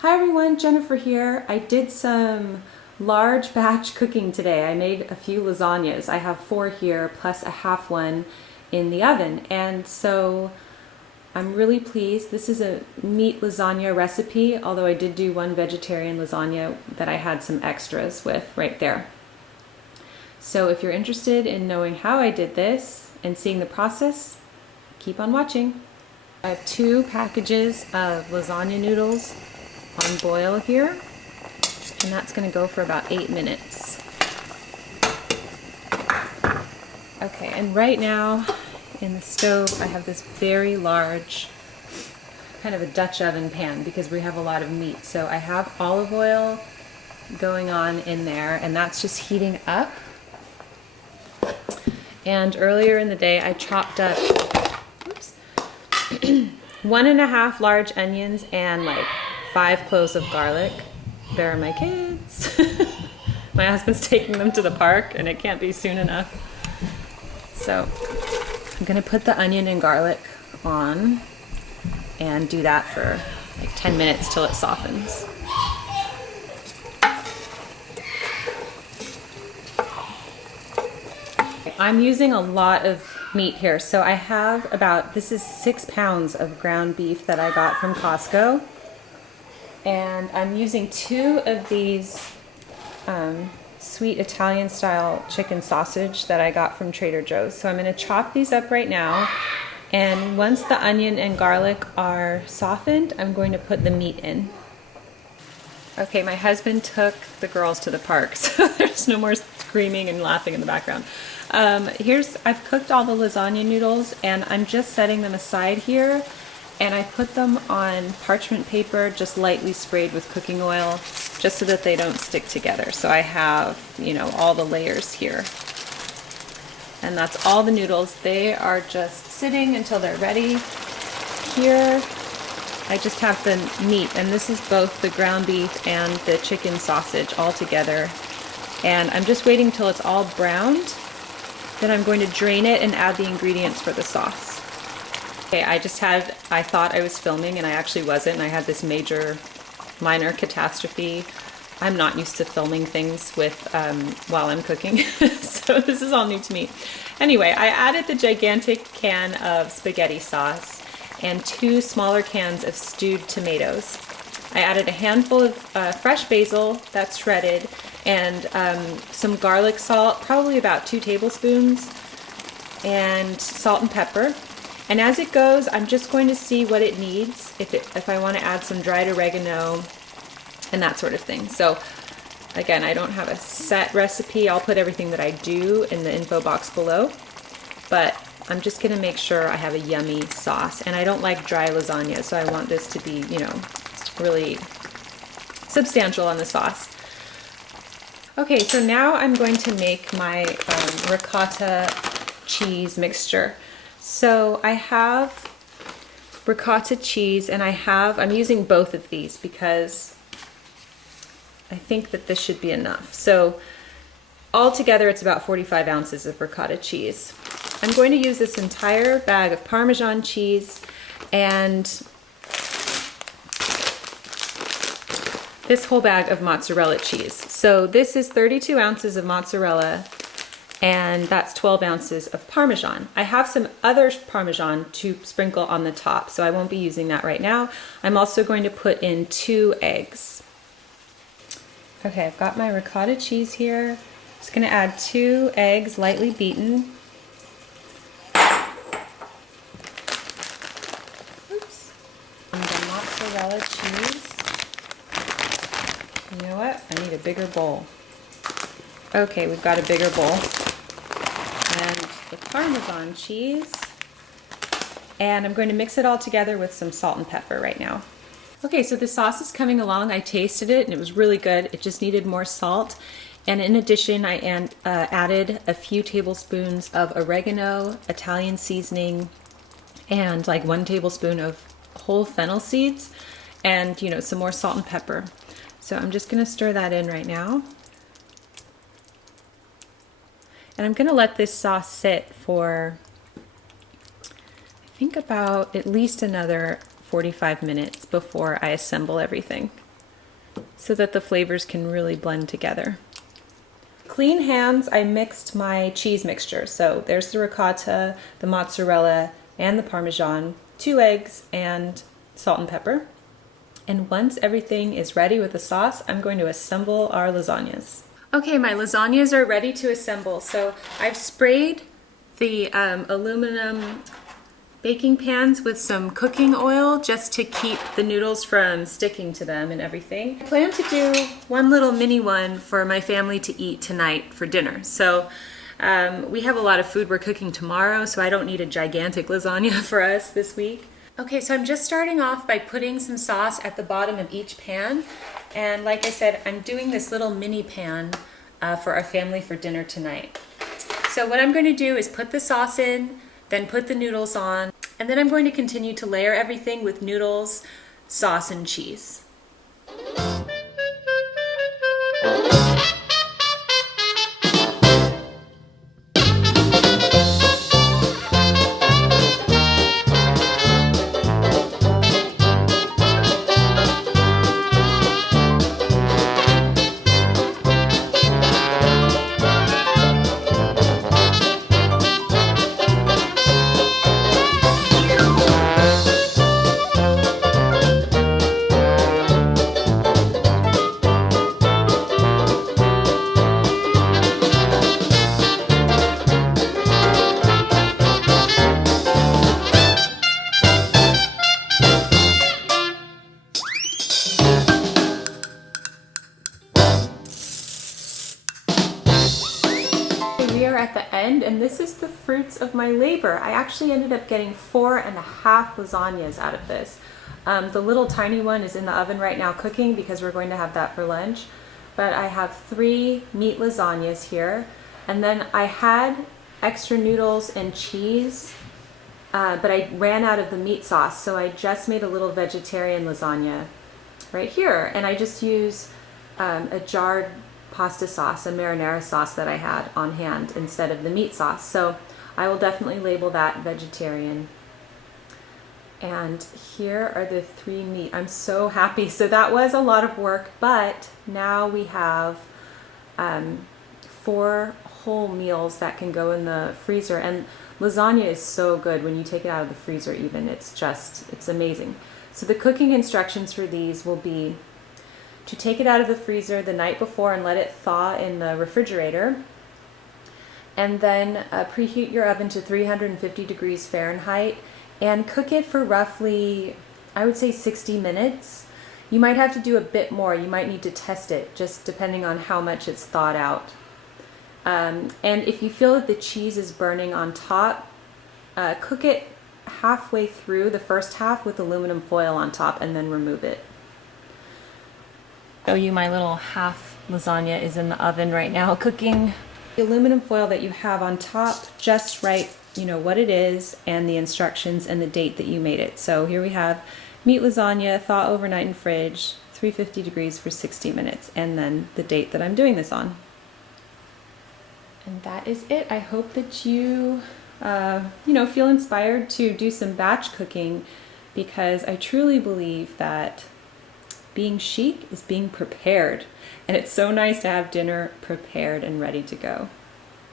Hi everyone, Jennifer here. I did some large batch cooking today. I made a few lasagnas. I have 4 here plus a half one in the oven, and so I'm really pleased. This is a meat lasagna recipe, although I did do one vegetarian lasagna that I had some extras with right there. So if you're interested in knowing how I did this and seeing the process, keep on watching. I have 2 packages of lasagna noodles on boil here, and that's going to go for about 8 minutes. Okay, and right now in the stove I have this very large, kind of a Dutch oven pan because we have a lot of meat. So I have olive oil going on in there, and that's just heating up. And earlier in the day I chopped up 1.5 large onions and like 5 cloves of garlic. There are my kids. My husband's taking them to the park and it can't be soon enough. So I'm gonna put the onion and garlic on and do that for like 10 minutes till it softens. I'm using a lot of meat here. So I have this is 6 pounds of ground beef that I got from Costco. And I'm using 2 of these sweet Italian style chicken sausage that I got from Trader Joe's. So I'm going to chop these up right now. And once the onion and garlic are softened, I'm going to put the meat in. Okay, my husband took the girls to the park, so there's no more screaming and laughing in the background. I've cooked all the lasagna noodles and I'm just setting them aside here, and I put them on parchment paper just lightly sprayed with cooking oil just so that they don't stick together. So I have, all the layers here. And that's all the noodles. They are just sitting until they're ready. Here I just have the meat, and this is both the ground beef and the chicken sausage all together. And I'm just waiting till it's all browned. Then I'm going to drain it and add the ingredients for the sauce. Okay, I thought I was filming and I actually wasn't, and I had this minor catastrophe. I'm not used to filming things while I'm cooking, so this is all new to me. Anyway, I added the gigantic can of spaghetti sauce and 2 smaller cans of stewed tomatoes. I added a handful of fresh basil that's shredded, and some garlic salt, probably about 2 tablespoons, and salt and pepper. And as it goes, I'm just going to see what it needs, if I want to add some dried oregano and that sort of thing. So again, I don't have a set recipe. I'll put everything that I do in the info box below, but I'm just going to make sure I have a yummy sauce. And I don't like dry lasagna, so I want this to be, really substantial on the sauce. Okay, so now I'm going to make my ricotta cheese mixture. So I have ricotta cheese, and I'm using both of these because I think that this should be enough. So altogether it's about 45 ounces of ricotta cheese. I'm going to use this entire bag of Parmesan cheese and this whole bag of mozzarella cheese. So this is 32 ounces of mozzarella, and that's 12 ounces of Parmesan. I have some other Parmesan to sprinkle on the top, so I won't be using that right now. I'm also going to put in 2 eggs. Okay, I've got my ricotta cheese here. Just gonna add 2 eggs, lightly beaten. Oops. And the mozzarella cheese. You know what? I need a bigger bowl. Okay, we've got a bigger bowl. And the Parmesan cheese. And I'm going to mix it all together with some salt and pepper right now. Okay, so the sauce is coming along. I tasted it and it was really good. It just needed more salt. And in addition, I added a few tablespoons of oregano, Italian seasoning, and like 1 tablespoon of whole fennel seeds, and some more salt and pepper. So I'm just going to stir that in right now. And I'm going to let this sauce sit for, I think, about at least another 45 minutes before I assemble everything. so that the flavors can really blend together. Clean hands, I mixed my cheese mixture. So there's the ricotta, the mozzarella, and the Parmesan, 2 eggs, and salt and pepper. And once everything is ready with the sauce, I'm going to assemble our lasagnas. Okay, my lasagnas are ready to assemble. So I've sprayed the aluminum baking pans with some cooking oil just to keep the noodles from sticking to them and everything. I plan to do one little mini one for my family to eat tonight for dinner. So we have a lot of food we're cooking tomorrow, so I don't need a gigantic lasagna for us this week. Okay, so I'm just starting off by putting some sauce at the bottom of each pan. And like I said, I'm doing this little mini pan for our family for dinner tonight. So what I'm going to do is put the sauce in, then put the noodles on, and then I'm going to continue to layer everything with noodles, sauce, and cheese. We are at the end, and this is the fruits of my labor. I actually ended up getting 4.5 lasagnas out of this. The little tiny one is in the oven right now cooking because we're going to have that for lunch. But I have 3 meat lasagnas here, and then I had extra noodles and cheese, but I ran out of the meat sauce, so I just made a little vegetarian lasagna right here, and I just use a jarred pasta sauce, a marinara sauce that I had on hand instead of the meat sauce. So I will definitely label that vegetarian. And here are the 3 meat. I'm so happy. So that was a lot of work, but now we have 4 whole meals that can go in the freezer. And lasagna is so good when you take it out of the freezer even. It's amazing. So the cooking instructions for these will be to take it out of the freezer the night before and let it thaw in the refrigerator. And then preheat your oven to 350 degrees Fahrenheit and cook it for roughly, I would say 60 minutes. You might have to do a bit more. You might need to test it just depending on how much it's thawed out. And if you feel that the cheese is burning on top, cook it halfway through the first half with aluminum foil on top and then remove it. Show you my little half lasagna is in the oven right now cooking. The aluminum foil that you have on top, just write, you know, what it is and the instructions and the date that you made it. So here we have meat lasagna, thaw overnight in fridge, 350 degrees for 60 minutes, and then the date that I'm doing this on. And that is it. I hope that you, feel inspired to do some batch cooking, because I truly believe that being chic is being prepared, and it's so nice to have dinner prepared and ready to go.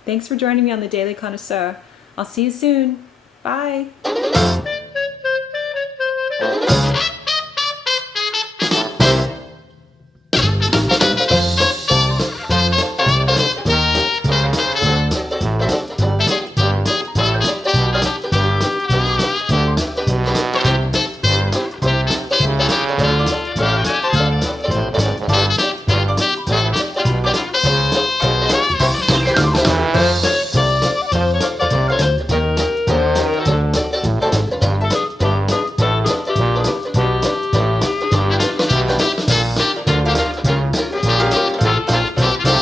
Thanks for joining me on the Daily Connoisseur. I'll see you soon. Bye.